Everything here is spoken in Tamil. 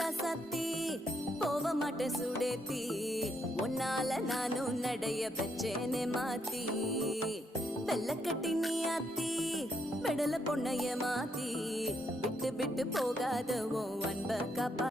ராசாத்தி போக மாட்டேன் சுடேத்தி உன்னால நானும் நடைய வச்சேனே மாத்தி வெள்ள கட்டி நீ ஆத்தி பெடல பொண்ணைய மாத்தி விட்டு விட்டு போகாத உன் அன்ப காப்பா